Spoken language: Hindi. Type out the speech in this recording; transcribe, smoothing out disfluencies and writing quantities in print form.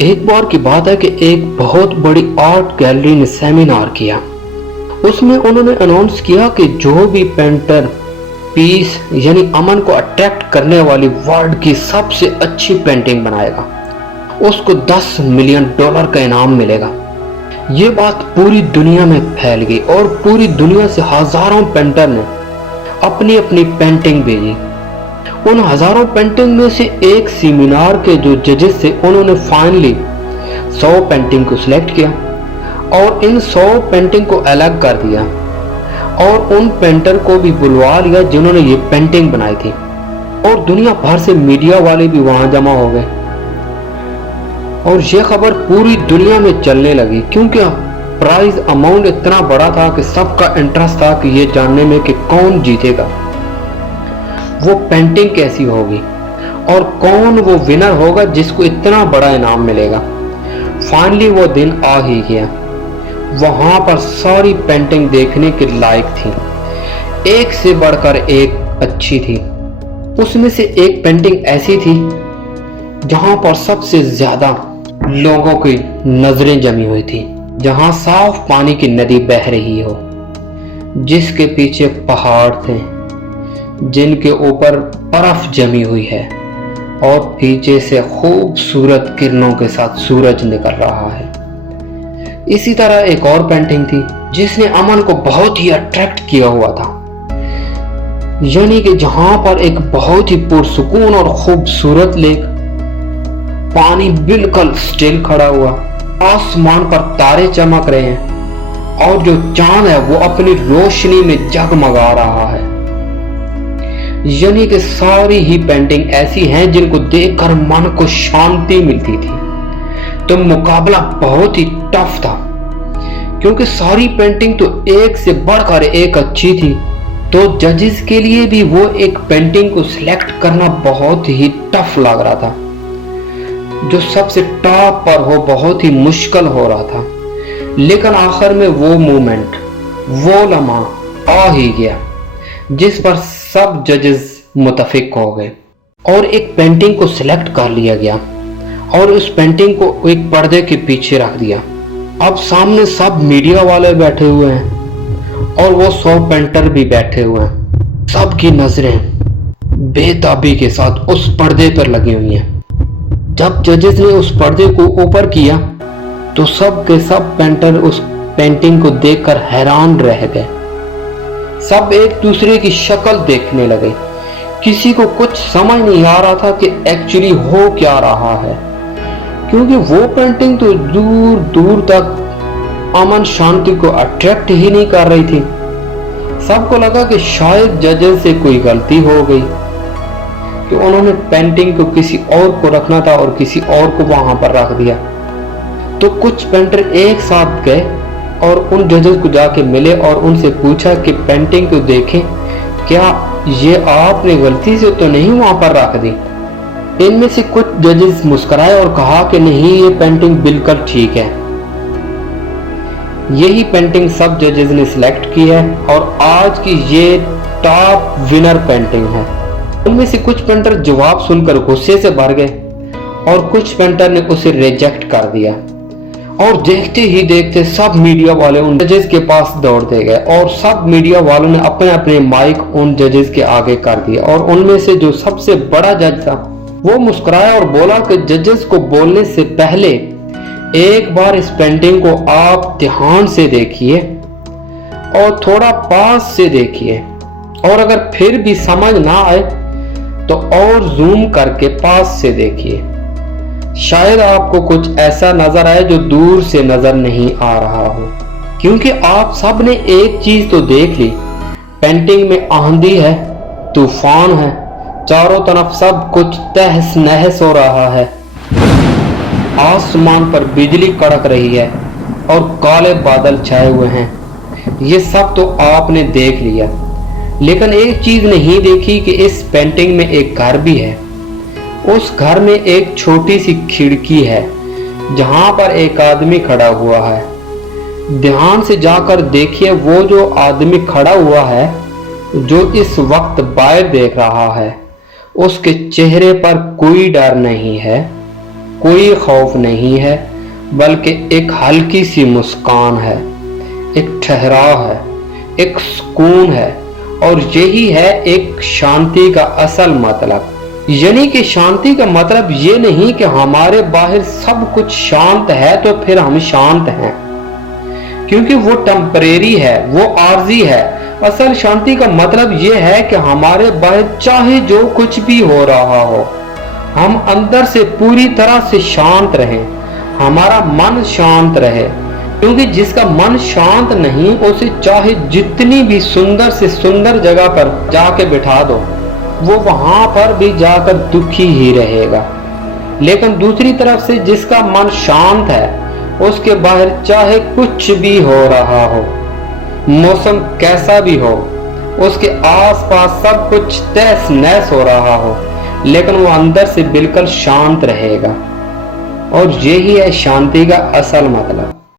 एक बार की बात है कि एक बहुत बड़ी आर्ट गैलरी ने सेमिनार किया। उसमें उन्होंने अनाउंस किया कि जो भी पेंटर पीस यानी अमन को अट्रैक्ट करने वाली वर्ल्ड की सबसे अच्छी पेंटिंग बनाएगा उसको $10 मिलियन का इनाम मिलेगा। ये बात पूरी दुनिया में फैल गई और पूरी दुनिया से हजारों पेंटर ने अपनी अपनी पेंटिंग भेजी। उन हजारों पेंटिंग में से एक सेमिनार के जो जजेस थे उन्होंने फाइनली 100 पेंटिंग को सिलेक्ट किया और इन 100 पेंटिंग को अलग कर दिया और उन पेंटर को भी बुलवा लिया जिन्होंने ये पेंटिंग बनाई थी और दुनिया भर से मीडिया वाले भी वहां जमा हो गए और ये खबर पूरी दुनिया में चलने लगी क्योंकि प्राइज अमाउंट इतना बड़ा था कि सबका इंटरेस्ट था कि ये जानने में कि कौन जीतेगा, वो पेंटिंग कैसी होगी और कौन वो विनर होगा जिसको इतना बड़ा इनाम मिलेगा। फाइनली वो दिन आ ही गया। वहां पर सारी पेंटिंग देखने के लायक थी, एक से बढ़कर एक अच्छी थी। उसमें से एक पेंटिंग ऐसी थी जहां पर सबसे ज्यादा लोगों की नजरें जमी हुई थी, जहां साफ पानी की नदी बह रही हो, जिसके पीछे पहाड़ थे जिनके ऊपर बर्फ जमी हुई है और पीछे से खूबसूरत किरणों के साथ सूरज निकल रहा है। इसी तरह एक और पेंटिंग थी जिसने अमन को बहुत ही अट्रैक्ट किया हुआ था, यानी कि जहां पर एक बहुत ही पुरसुकून और खूबसूरत लेक, पानी बिल्कुल स्टिल खड़ा हुआ, आसमान पर तारे चमक रहे हैं और जो चांद है वो अपनी रोशनी में जगमगा रहा है। यानी कि सारी ही पेंटिंग ऐसी हैं जिनको देखकर मन को शांति मिलती थी। तो मुकाबला बहुत ही टफ था क्योंकि सारी पेंटिंग तो एक से बढ़कर एक अच्छी थी, तो जजेस के लिए भी वो एक पेंटिंग को सिलेक्ट करना बहुत ही टफ लग रहा था। जो सबसे टॉप पर हो बहुत ही मुश्किल हो रहा था, लेकिन आखिर में वो मोमेंट, वो लम्हा आ ही गया जिस पर सब जजेस मुतफिक हो गए और एक पेंटिंग को सिलेक्ट कर लिया गया और उस पेंटिंग को एक पर्दे के पीछे रख दिया। अब सामने सब मीडिया वाले बैठे हुए हैं और वो 100 पेंटर भी बैठे हुए हैं। सबकी नजरें बेताबी के साथ उस पर्दे पर लगी हुई हैं। जब जजेस ने उस पर्दे को ऊपर किया तो सब के सब पेंटर उस पेंटिंग को देखकर हैरान रह गए। सब एक दूसरे की शक्ल देखने लगे। किसी को कुछ समझ नहीं आ रहा था कि एक्चुअली हो क्या रहा है, क्योंकि वो पेंटिंग तो दूर दूर तक अमन शांति को अट्रैक्ट ही नहीं कर रही थी। सबको लगा कि शायद जजेस से कोई गलती हो गई कि उन्होंने पेंटिंग को किसी और को रखना था और किसी और को वहां पर रख दिया। तो कुछ पेंटर एक साथ गए और उन जजेस को जाके मिले और उनसे पूछा कि पेंटिंग को देखें, क्या ये आपने गलती से तो नहीं वहां पर रख दी। इनमें से कुछ जजेस मुस्कुराए और कहा कि नहीं, ये पेंटिंग बिल्कुल ठीक है। यही पेंटिंग सब जजेस ने सिलेक्ट की है और आज की ये टॉप विनर पेंटिंग है। उनमें से कुछ पेंटर जवाब सुनकर गुस्से से भर गए और कुछ पेंटर ने उसे रिजेक्ट कर दिया और देखते ही देखते सब मीडिया वाले उन जजेस के पास दौड़ते गए और सब मीडिया वालों ने अपने अपने माइक उन जजेस के आगे कर दिया और उनमें से जो सबसे बड़ा जज था वो मुस्कुराया और बोला कि जजेस को बोलने से पहले एक बार इस पेंटिंग को आप ध्यान से देखिए और थोड़ा पास से देखिए और अगर फिर भी समझ ना आए तो और जूम करके पास से देखिए। शायद आपको कुछ ऐसा नजर आए जो दूर से नजर नहीं आ रहा हो, क्योंकि आप सब ने एक चीज तो देख ली, पेंटिंग में आंधी है, तूफान है, चारों तरफ सब कुछ तहस नहस हो रहा है, आसमान पर बिजली कड़क रही है और काले बादल छाए हुए हैं। ये सब तो आपने देख लिया, लेकिन एक चीज नहीं देखी कि इस पेंटिंग में एक घर भी है। उस घर में एक छोटी सी खिड़की है जहां पर एक आदमी खड़ा हुआ है। ध्यान से जाकर देखिए, वो जो आदमी खड़ा हुआ है, जो इस वक्त बाहर देख रहा है, उसके चेहरे पर कोई डर नहीं है, कोई खौफ नहीं है, बल्कि एक हल्की सी मुस्कान है, एक ठहराव है, एक सुकून है, और यही है एक शांति का असल मतलब। यानी कि शांति का मतलब ये नहीं कि हमारे बाहर सब कुछ शांत है तो फिर हम शांत हैं, क्योंकि वो टेम्परेरी है, वो आर्जी है। असल शांति का मतलब ये है कि हमारे बाहर चाहे जो कुछ भी हो रहा हो, हम अंदर से पूरी तरह से शांत रहें, हमारा मन शांत रहे। क्योंकि जिसका मन शांत नहीं, उसे चाहे जितनी भी सुंदर से सुंदर जगह पर जाके बिठा दो, वो वहां पर भी जाकर दुखी ही रहेगा। लेकिन दूसरी तरफ से जिसका मन शांत है, उसके बाहर चाहे कुछ भी हो रहा हो, मौसम कैसा भी हो, उसके आसपास सब कुछ तहस नहस हो रहा हो, लेकिन वो अंदर से बिल्कुल शांत रहेगा। और यही है शांति का असल मतलब।